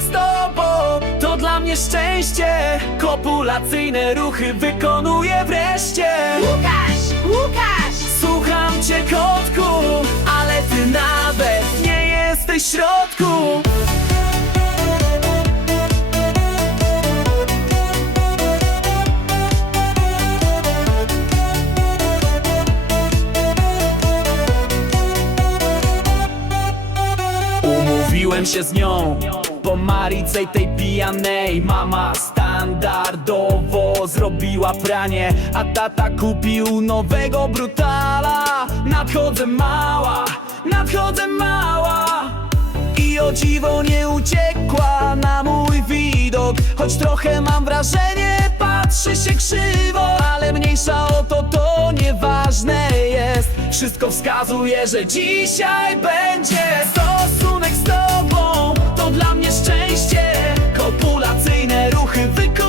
z tobą To dla mnie szczęście. Kopulacyjne ruchy wykonuję wreszcie. Łukasz, Łukasz! Słucham cię kotku Ale ty nawet nie jesteś w środku. Umówiłem się z nią Po Maricej tej pijanej. Mama standardowo zrobiła pranie A tata kupił nowego brutala. Nadchodzę mała, nadchodzę mała. I o dziwo nie uciekła na mój widok. Choć trochę mam wrażenie, patrzy się krzywo. Ale mniejsza o to, to nieważne jest. Wszystko wskazuje, że dzisiaj będzie Kopulacyjne ruchy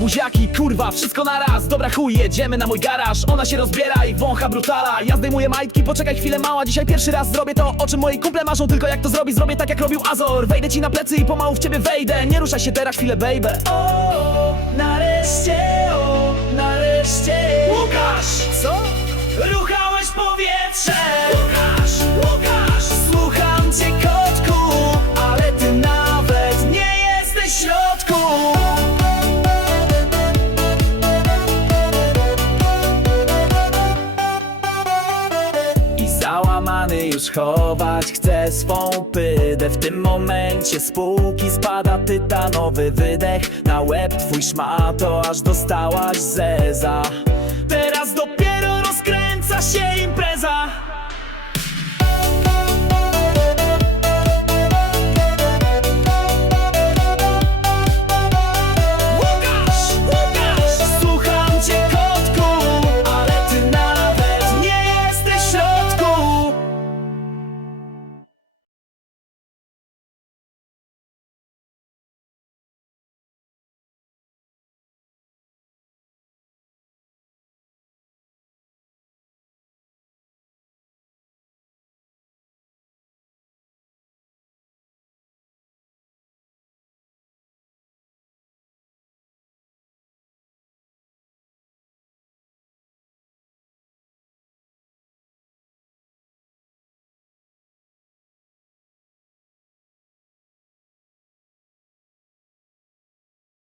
buziaki, kurwa, wszystko na raz. Dobra chuj, jedziemy na mój garaż. Ona się rozbiera i wącha brutala. Ja zdejmuję majtki, poczekaj chwilę mała. Dzisiaj pierwszy raz zrobię to, o czym moi kumple marzą. Tylko jak to zrobić, zrobię tak jak robił Azor. Wejdę ci na plecy i pomału w ciebie wejdę. Nie ruszaj się teraz chwilę, baby. O, nareszcie, o, nareszcie już chować chcę swą pydę. W tym momencie z półki spada tytanowy wydech. Na łeb twój szmato, aż dostałaś zeza. Teraz dopiero rozkręca się impreza